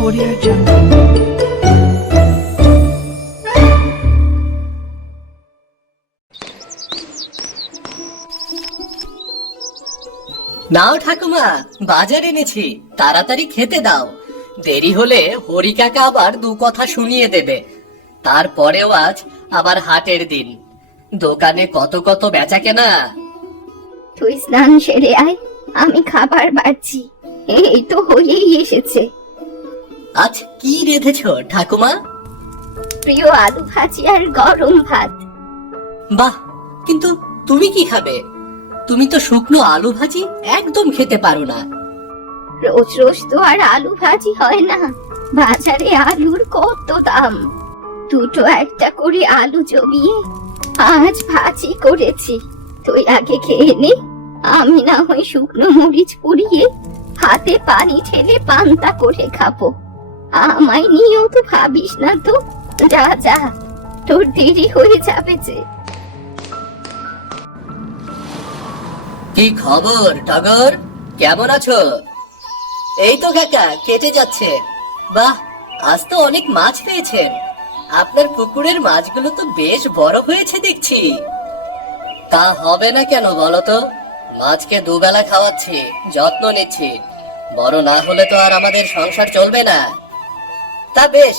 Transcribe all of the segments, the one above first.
Audio Jungle. নাও ঠাকুমা, বাজার এনেছি, তাড়াতাড়ি খেতে দাও। দেরি হলে হরি কাকা আবার দু কথা শুনিয়ে দেবে। তারপরেও আজ আবার হাটের দিন, দোকানে কত কত বেচা কেনা। তুই স্নান সেরে আয়, আমি খাবার বাড়ছি। এই তো হয়েই এসেছে। আজ কি রেঁধেছ ঠাকুমা? প্রিয় আলু ভাজি আর গরম ভাত। বাহ, কিন্তু তুমি কি খাবে? তুমি তো শুকনো আলু ভাজি একদম খেতে পারো না। রোজ রোজ তো আর আলু ভাজি হয় না, বাজারে আলুর কত দাম। দুটো একটা করে আলু জমিয়ে আজ ভাজি করেছি। তুই আগে খেয়ে নে, আমি না হয় শুকনো মরিচ পুড়িয়ে হাতে পানি ঢেলে পান্তা করে খাবো। আমায় নিয়েও তো ভাবিস না তো। যা যা, তোর দেরি হয়ে যাবে যে। কি খবর টগর, কেমন আছো? এই তো কাকা, কেটে যাচ্ছে। বাহ, আজ তো অনেক মাছ পেয়েছেন। আপনার পুকুরের মাছগুলো তো বেশ বড় হয়েছে দেখছি। তা হবে না কেন বলো তো? মাছকে দুবেলা খাওয়াচ্ছি, যত্ন নিচ্ছি। বড় না হলে তো আর আমাদের সংসার চলবে না। তা বেশ,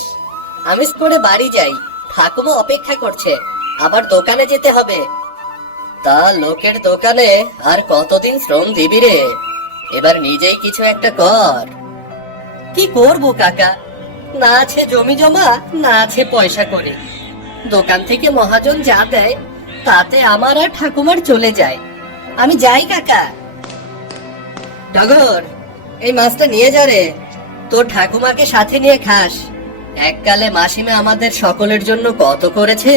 আমি করে বাড়ি যাই, ঠাকুমা অপেক্ষা করছে, আবার দোকানে যেতে হবে। তা লোকের দোকানে আর কতদিন শ্রম দিবি রে? এবার নিজেই কিছু একটা কর। কি করবো কাকা, না আছে জমি জমা, না আছে পয়সা করে। দোকান থেকে মহাজন যা দেয় তাতে আমার আর ঠাকুমার চলে যায়। আমি যাই কাকা। টগর, এই মাছটা নিয়ে যা রে, তোর ঠাকুমাকে সাথে নিয়ে খাস। এককালে মাসিমা আমাদের সকলের জন্য কত করেছে,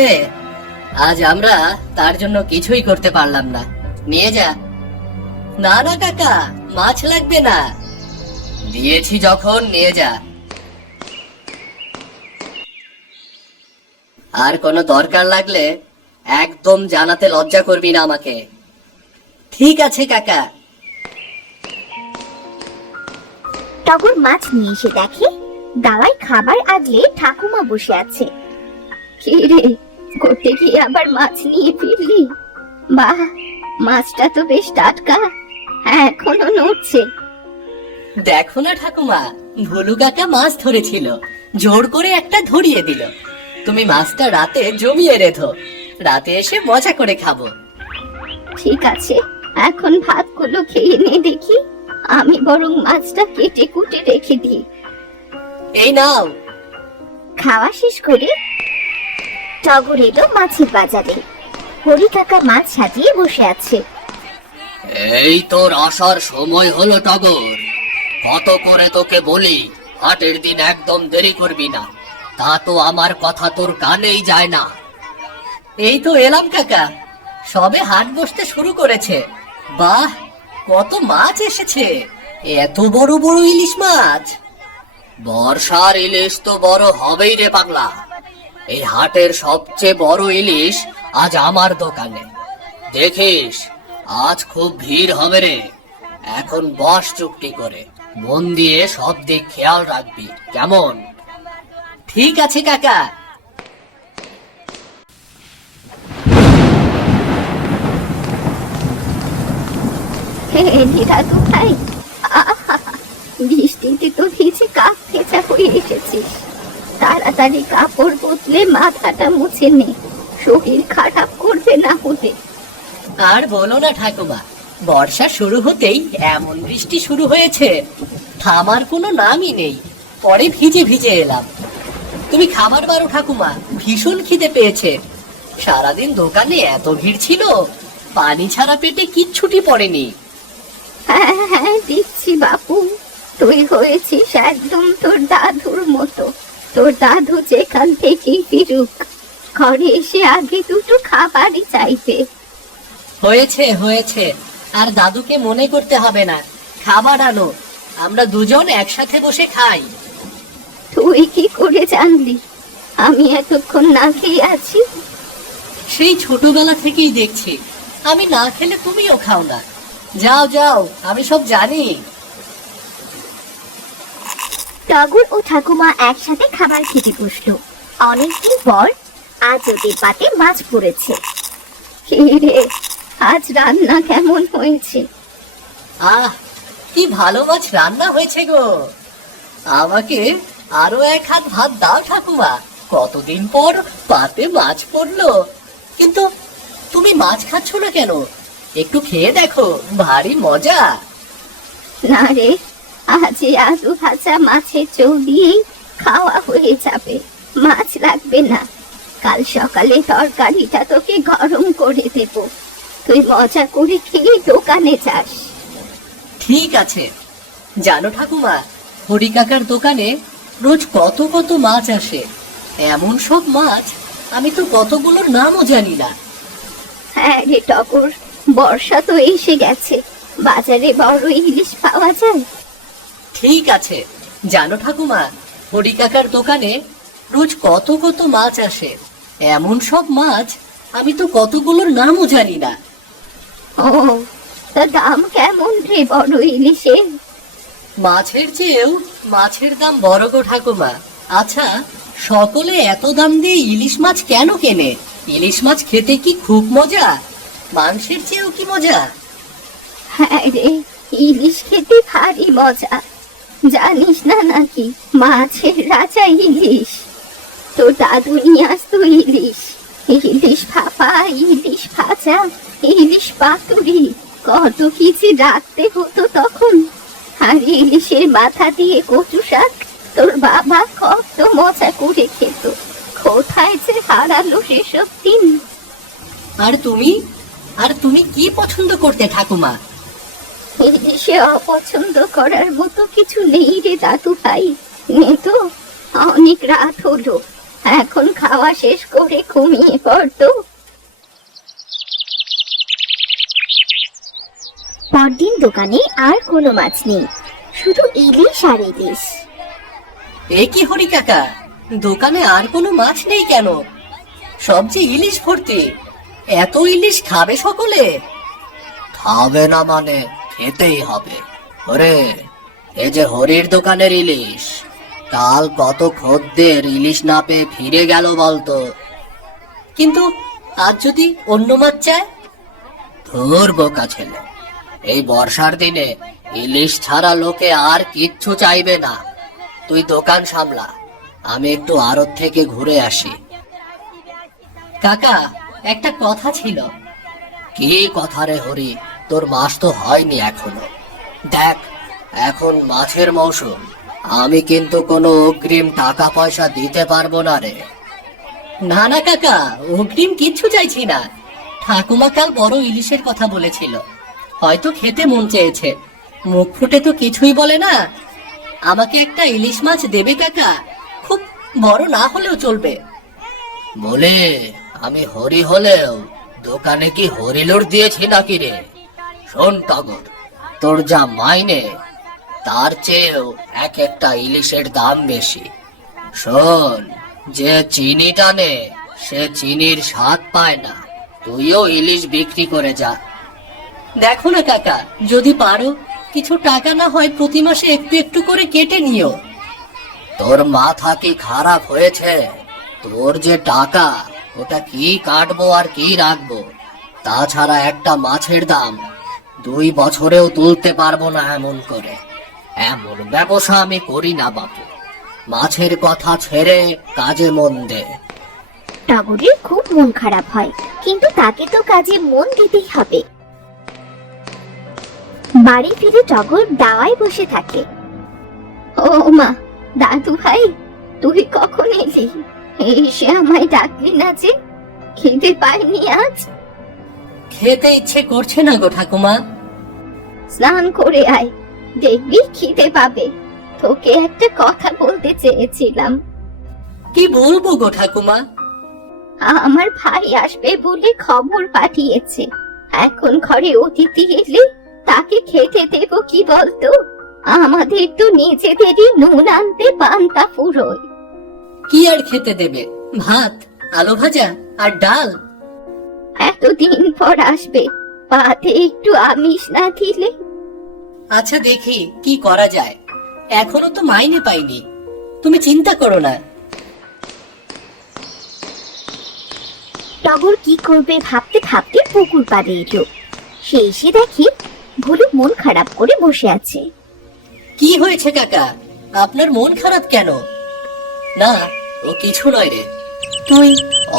আজ আমরা তার জন্য কিছুই করতে পারলাম না। নিয়ে যা। না না কাকা, মাছ লাগবে না, দিয়েছি যখন নিয়ে যা। আর কোনো দরকার লাগলে একদম জানাতে লজ্জা করবি না আমাকে। ঠিক আছে কাকা। টগর মাছ নিয়ে এসে দেখে দাওয়ায় খাবার আগলে ঠাকুমা বসে আছে। কি রে, করতে গিয়ে আবার মাছ নিয়ে ফিরলি? বাহ, মাছটা তো বেশ টাটকা, এখনো নড়ছে। দেখো না ঠাকুমা, ভুলু কাকা মাছ ধরেছিল, জোর করে একটা ধরিয়ে দিল। তুমি মাছটা রাতে জমিয়ে রেখো, রাতে এসে মজা করে খাবো। ঠিক আছে, এখন ভাতগুলো খেয়ে নে দেখি। আমি বরং মাছটা কেটে কুটে রেখে দিই। এই নাও। খাওয়া শেষ করে টগর এলো মাছের বাজারে। হরি কাকা মাছ সাজিয়ে বসে আছে। এই তোর আসার সময় হলো টগর, কত করে তোকে বলি হাটের দিন একদম দেরি করবি না, তা তো আমার কথা তোর কানেই যায় না। এই তো এলাম কাকা, সবে হাট বসতে শুরু করেছে। বাহ, কত মাছ এসেছে, এত বড় বড় ইলিশ মাছ। বর্ষার ইলিশ তো বড় হবেই রে পাগলা। এই হাটের সবচেয়ে বড় ইলিশ আজ আমার দোকানে। দেখিস, আজ খুব ভিড় হবে রে। এখন বস চুপটি করে, মন দিয়ে সব দিক খেয়াল রাখবি, কেমন? ঠিক আছে কাকা। দাদু ভাই, বৃষ্টিতে তো ভিজে কাক ভেজা হয়ে এসেছিস। তাড়াতাড়ি কাপড় বদলে মাথাটা মুছে নে, শরীর খারাপ করবে না হলে। আর বলো না ঠাকুমা, বর্ষা শুরু হতেই এমন বৃষ্টি শুরু হয়েছে, থামার কোনো নামই নেই। পরে ভিজে ভিজে এলাম। তুমি খাবার বারো ঠাকুমা, ভীষণ খিদে পেয়েছে। সারাদিন দোকানে এত ভিড় ছিল, পানি ছাড়া পেটে কিচ্ছুটি পড়েনি। হ্যাঁ হ্যাঁ, দিচ্ছি বাপু। তুই হয়েছিস একদম তোর দাদুর মতো। তোর দাদু যেখান থেকেই ফিরুক, ঘরে এসে আগে দুটো খাবারই চাইবে। হয়েছে হয়েছে, আর দাদুকে মনে করতে হবে না। খাবার আনো, আমরা দুজন একসাথে বসে খাই। তুই কি করে জানলি আমি এতক্ষণ না খেয়ে আছি? সেই ছোটবেলা থেকেই দেখছি, আমি না খেলে তুমিও খাও না। যাও যাও, আমি সব জানি। টগর ও ঠাকুমা একসাথে খাবার খেতে বসলো। অনেকদিন পর আজ ওদের পাতে মাছ পড়েছে। কি রে, আজ রান্না কেমন হয়েছে? আহ, কি ভালো মাছ রান্না হয়েছে গো। আমাকে আরো এক হাত ভাত দাও ঠাকুমা, কতদিন পর পাতে মাছ পড়লো। কিন্তু তুমি মাছ খাচ্ছ না কেন? একটু খেয়ে দেখো, ভারী মজা। না রে, আজ এই আলু ভাজা মাছের চৌ দিয়েই খাওয়া হয়ে যাবে, মাছ লাগবে না। কাল সকালে তরকারিটা তোকে গরম করে দেব, তুই মজা করে খেয়ে দোকানে যাস। ঠিক আছে। জানো ঠাকুমা, হরি কাকার দোকানে রোজ কত কত মাছ আসে। এমন সব মাছ আমি তো কতগুলোর নামও জানি না। হ্যাঁ রে টগর, বর্ষা তো এসে গেছে, বাজারে বড় ইলিশ পাওয়া যায়। ঠিক আছে। জানো ঠাকুমা, হরি কাকার দোকানে রোজ কত কত মাছ আসে। এমন সব মাছ আমি তো কতগুলোর নামও জানি না। ও, তা দাম কেমন রে বড় ইলিশের? মাছের চেয়েও মাছের দাম বড় গো ঠাকুমা। আচ্ছা, সকলে এত দাম দিয়ে ইলিশ মাছ কেন কেনে? ইলিশ মাছ খেতে কি খুব মজা? মাংসের চেয়েও কি মজা? হ্যাঁ রে, ইলিশ খেতে ভারী মজা। জানিস না নাকি, মাছের রাজা ইলিশ। তোর দাদু নিয়ে আসতো ইলিশ, ইলিশ ভাপা, ইলিশ ভাজা, ইলিশ পাতুরি, কত কিছু রাখতে হতো তখন। আর ইলিশের মাথা দিয়ে কচু শাক তোর বাবা কত মজা করে খেত। কোথায় যে হারালো সেসব দিন। আর তুমি কি পছন্দ করতে ঠাকুমা? ইলিশে অপছন্দ করার মতো কিছু নেই রে দাদু ভাই। নে তো, অনেক রাত হলো, এখন খাওয়া শেষ করে ঘুমিয়ে পড়তো। পরদিন দোকানে আর কোনো মাছ নেই, শুধু ইলিশ আর ইলিশ। এ কি হরি কাকা, দোকানে আর কোনো মাছ নেই কেন? সব যে ইলিশ ভর্তি। এত ইলিশ খাবে সকলে? খাবে না মানে খেতেই হবে। ওরে, এ যে হরির দোকানের ইলিশ, কাল কত খদ্দের ইলিশ না পেয়ে ফিরে গেল বলতো। কিন্তু আজ যদি অন্য মাছ চায়? ধুর বোকা ছেলে, এই বর্ষার দিনে ইলিশ ছাড়া লোকে আর কিচ্ছু চাইবে না। তুই দোকান সামলা, আমি একটু আড়ত থেকে ঘুরে আসি। কাকা, একটা কথা ছিল। কি কথা রে হরি? তোর মাস তো হয়নি এখনো। দেখ, এখন মাছের মৌসুম, আমি কিন্তু কোনো অগ্রিম টাকা পয়সা দিতে পারবো না রে। না না কাকা, অগ্রিম কিচ্ছু চাইছি না। ঠাকুমা কাল বড় ইলিশের কথা বলেছিল, হয়তো খেতে মন চেয়েছে। মুখ ফুটে তো কিছুই বলে না। আমাকে একটা ইলিশ মাছ দেবে কাকা? খুব বড় না হলেও চলবে। বলে আমি হরি হলেও দোকানে কি হরিলোর দিয়েছি নাকি রে? শোন টগর, তোর যা মাইনে তার চেয়েও এক একটা ইলিশের দাম বেশি। শোন, যে চিনি টানে সে চিনির স্বাদ পায় না। তুইও ইলিশ বিক্রি করে যা। দেখো না কাকা, যদি পারো কিছু টাকা না হয় প্রতি মাসে একটু একটু করে কেটে নিও। তোর মাথা কি খারাপ হয়েছে? তোর যে টাকা, ওটা কি কাটবো আর কি রাখবো? তাছাড়া একটা মাছের দাম 2 বছরেও তুলতে পারবো না এমন করে। এমন ব্যবসা আমি করি না বাপু। মাছের কথা ছেড়ে কাজে মন দে। টগরের খুব মন খারাপ হয়, কিন্তু তাকে তো কাজে মন দিতেই হবে। বাড়ি ফিরে টগর দাওয়ায় বসে থাকে। ও মা, দাদু ভাই, তুই কখন এলি? এসে আমায় ডাকলি না যে? খিদে পাইনি আজ? খেতে ইচ্ছে করছে না গো ঠাকুমা। স্নান করে আয়, দেখবি খিদে পাবে। তোকে একটা কথা বলতে চেয়েছিলাম। কি বলবো গো ঠাকুমা? আমার ভাই আসবে বলে খবর পাঠিয়েছে। এখন ঘরে অতিথি এলে তাকে খেতে দেব কি বলতো? আমাদের তো নিজেদেরই নুন আনতে পান্তা ফুরোয়। কি আর খেতে দেবে? ভাত, আলু ভাজা আর ডাল। এতদিন পর আসবে, পাতে একটু আমিষ না দিলে? আচ্ছা, দেখি কি করা যায়। এখনো তো মাইনে পাইনি। তুমি চিন্তা করো না। টগর কি করবে ভাবতে ভাবতে পুকুর পাড়ে এলো। সে এসে দেখে ভুলু মন খারাপ করে বসে আছে। কি হয়েছে কাকা, আপনার মন খারাপ কেন? না, ও কিছু নয় রে। তুই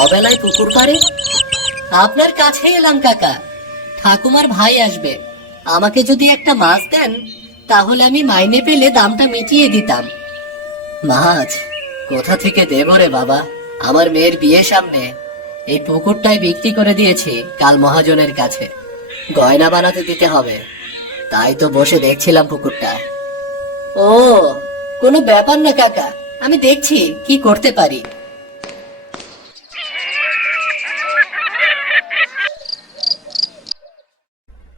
অবেলায় পুকুর পাড়ে? আপনার কাছে এলাম কাকা। ঠাকুমার ভাই আসবে, আমাকে যদি একটা মাছ দেন তাহলে আমি মাইনে পেলে দামটা মিটিয়ে দিতাম। মাছ কোথা থেকে দেব রে বাবা? আমার মেয়ের বিয়ে সামনে, এই পুকুরটাই বিক্রি করে দিয়েছি কাল মহাজনের কাছে। গয়না বানাতে দিতে হবে, তাই তো বসে দেখছিলাম পুকুরটা। ও, কোনো ব্যাপার না কাকা, আমি দেখছি কি করতে পারি।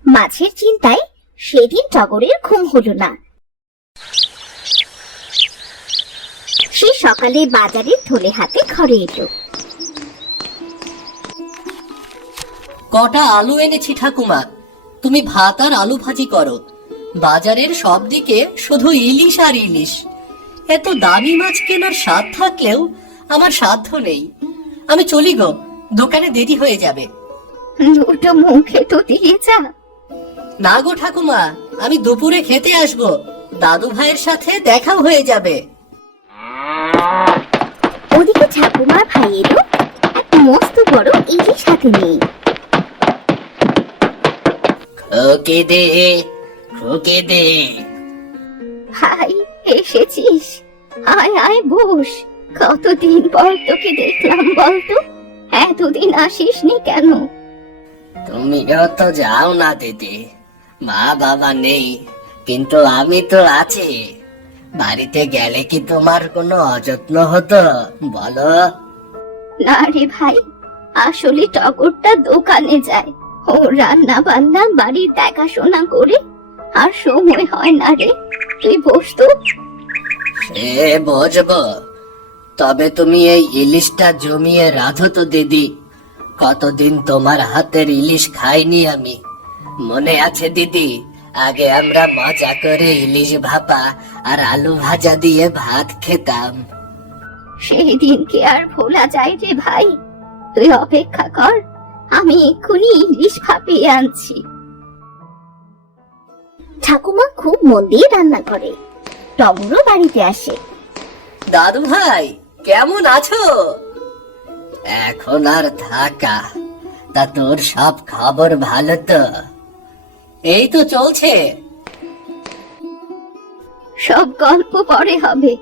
মাছের চিন্তায় সেদিন টগরের ঘুম হলো না। সে সকালে বাজারে থলে হাতে ঘরে এলো। কটা আলু এনেছি ঠাকুমা, তুমি ভাত আর আলু ভাজি করো। বাজারের সব দিকে শুধু ইলিশ আর ইলিশ। এত দামি মাছ কেনার স্বাদ থাকলেও আমার সাধ্য নেই। আমি চলি গো, দোকানে দেরি হয়ে যাবে। দুটো মুখে তো দিয়ে যা। না গো ঠাকুমা, আমি দুপুরে খেতে আসবো, দাদু ভাইয়ের সাথে দেখাও হয়ে যাবে। ওদিকে ঠাকুমার ভাই এলো এক মস্ত বড় ইলিশ হাতে নিয়ে। ওকে দে, ওকে দে। ভাই এসেছিস, আয় আয় বস। কতদিন পর তোকে দেখলাম বলতো, এতদিন আসিসনি কেন? তুমিও তো যাও না দিদি, মা বাবা নেই, কিন্তু আমি তো আছি। বাড়িতে গেলে কি তোমার কোনো অযত্ন হতো বলো? না রে ভাই, আসলে টগরটা দোকানে যায়, ও রান্না বান্না বাড়ির দেখাশোনা করে আর সময় হয় না রে। তুই বস তো। সে বুঝবো, তবে তুমি এই ইলিশটা জমিয়ে রাধো তো দিদি। কতদিন তোমার হাতের ইলিশ খাইনি আমি। মনে আছে দিদি, আগে আমরা মজা করে ইলিশ ভাপা আর আলু ভাজা দিয়ে ভাত খেতাম। সেই দিনকে আর ভোলা যায় রে ভাই? তুই অপেক্ষা কর, আমি এক্ষুনি ইলিশ ভাপিয়ে আনছি। ঠাকুমা খুব মন দিয়ে রান্না করে। টগরও বাড়িতে আসে। দাদু ভাই কেমন আছো? এখন আর থাকা, তা তোর সব খবর ভালো তো? এই তো চলছে। সব গল্প পরে হবে,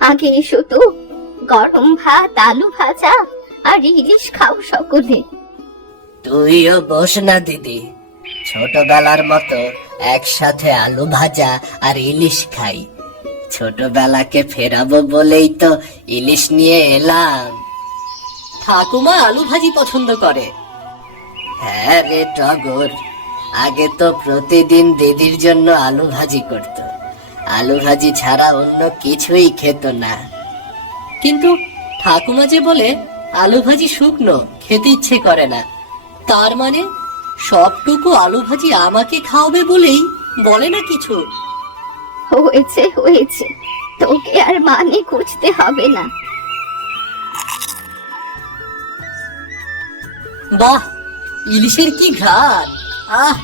আগে এসো তো। গরম ভাত, আলু ভাজা আর ইলিশ খাও সকলে। তুইও বস না দিদি, ছোটবেলার মতো একসাথে আলু ভাজা আর ইলিশ খাই। ছোটবেলাকে ফেরাবো বলেই তো ইলিশ নিয়ে এলাম। ঠাকুমা আলু ভাজি পছন্দ করে। হ্যাঁ রে টগর, আগে তো প্রতিদিন দিদির জন্য আলু ভাজি করত। আলু ভাজি ছাড়া অন্য কিছুই খেত না। কিন্তু ঠাকুমা যে বলে আলু ভাজি শুকনো, খেতে ইচ্ছে করে না। তার মানে সবটুকু আলু ভাজি আমাকে খাওয়াবে বলেই বলে না কিছু। হয়েছে হয়েছে, তোকে আর মানে খুঁজতে হবে না। বাহ, ইলিশের কি ঘ্রাণ! আহ,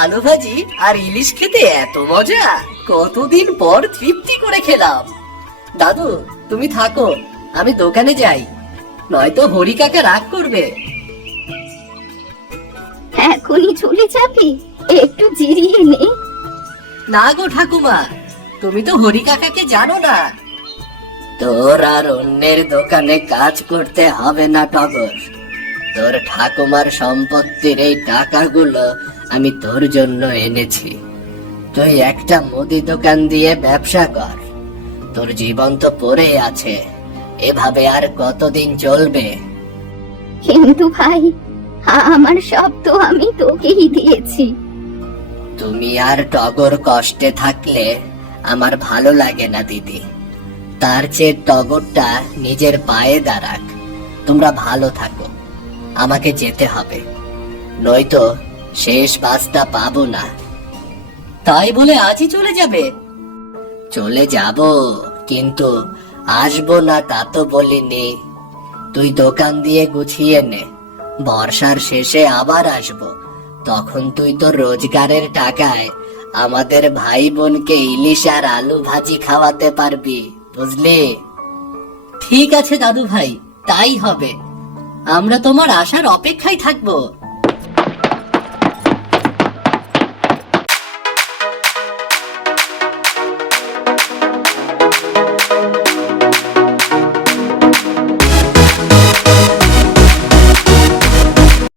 আলু ভাজি আর ইলিশ খেতে এত মজা! কতদিন পর তৃপ্তি করে খেলাম। দাদু তুমি থাকো, আমি দোকানে যাই, নয়তো হরি কাকা রাগ করবে। এখনই চলে যাবি? একটু জিরিয়ে নে। না গো ঠাকুমা, তুমি তো হরি কাকাকে জানো না। তোর আর অন্যের দোকানে কাজ করতে হবে না টগর। তোর ঠাকুমার সম্পত্তির এই টাকাগুলো আমি তোর জন্য এনেছি। তুই একটা মুদি দোকান দিয়ে ব্যবসা কর। তোর জীবন তো পড়ে আছে, এভাবে আর কতদিন চলবে? কিন্তু ভাই, আমার সব তো আমি তোকেই দিয়েছি। তুমি আর টগর কষ্টে থাকলে আমার ভালো লাগে না দিদি। তার চেয়ে টগরটা নিজের পায়ে দাঁড়াক। তোমরা ভালো থাকো, আমাকে যেতে হবে, নয়তো শেষ বাসটা পাবো না। তাই বলে আজই চলে যাবে? চলে যাব, কিন্তু আসবো না তা তো বলিনি। তুই দোকান দিয়ে গুছিয়ে নে, বর্ষার শেষে আবার আসবো। তখন তুই তো রোজগারের টাকায় আমাদের ভাই বোনকে ইলিশ আর আলু ভাজি খাওয়াতে পারবি, বুঝলি? ঠিক আছে দাদু ভাই, তাই হবে। আমরা তোমার আসার অপেক্ষায় থাকবো।